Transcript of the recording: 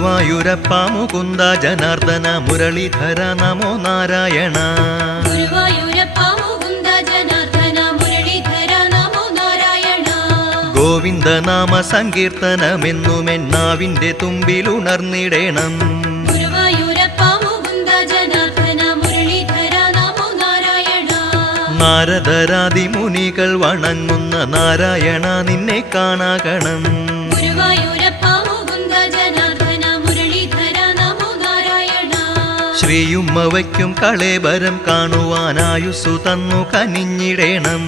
ഗുരുവായൂരപ്പ മുകുന്ദ ജനാർദ്ദന മുരളീധര നമോ നാരായണ. ഗുരുവായൂരപ്പ മുകുന്ദ ജനാർദ്ദന മുരളീധര നമോ നാരായണ. ഗോവിന്ദനാമ സങ്കീർത്തനമെന്നുമെന്നാവിന്റെ തുമ്പിലുണർന്നിടേണം. ഗുരുവായൂരപ്പ മുകുന്ദ ജനാർദ്ദന മുരളീധര നമോ നാരായണ. നാരദരാദി മുനികൾ വണങ്ങുന്ന നാരായണ നിന്നെ കാണാകണം. ഗുരുവായൂരപ്പ മുകുന്ദ ജനാർദ്ദന മുരളീധര നമോ നാരായണ. ശ്രീയുമ്മ വയ്ക്കും കളേബരം കാണുവാനായുസ്സു തന്നു കനിഞ്ഞിടേണം.